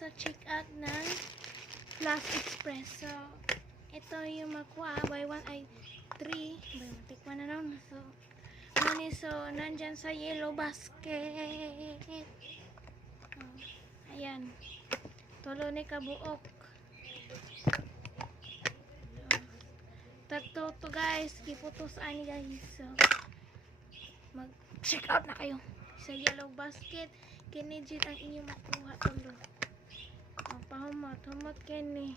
sa check-out ng Plus Espresso. Ito yung makuha. Buy one ay 3. Tikman na naman. So, nandyan sa yellow basket. Ayan. Tulo ni kabuok. Tatlo to guys. Kiputos ani guys. So, mag-check out na kayo. Sa yellow basket. Kinijit ang inyong makuha. Tulo. Pahumot kini.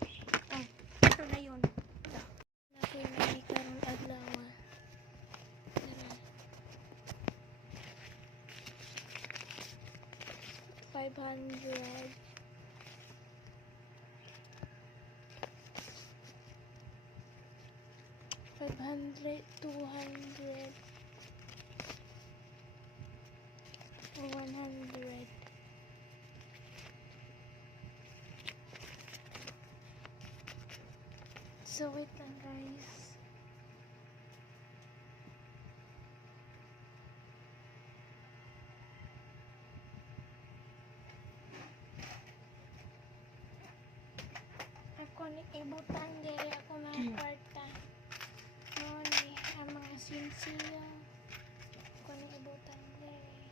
Ito na yun. Nakoy may karong adlaw. 500. $500, $200, $100. So wait lang guys. Ako ni ibutan diri ako mga kwarta. Ni ang mga sinsiya. Ako ni ibutan diri.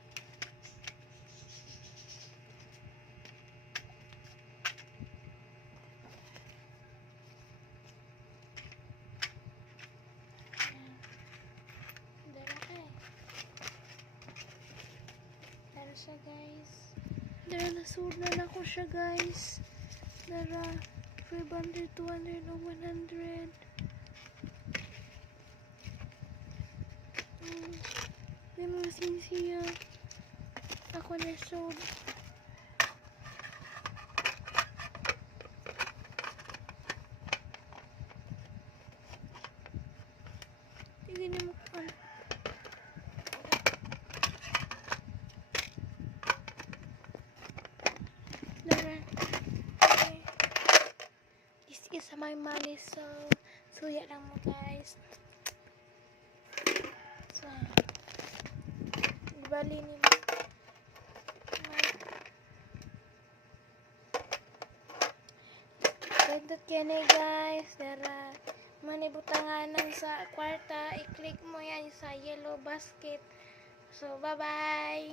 Dara siya guys. Dara nasud na ako siya guys. Dara 500, 200, o 100. May mga sinsiya. Ako na sold. Tignan mo pa. Dara. Is my money, so suya lang mo guys. So bali ni pindot kini guys. Dara manibutanganan sa kwarta, i-click mo yan sa yellow basket. So bye bye.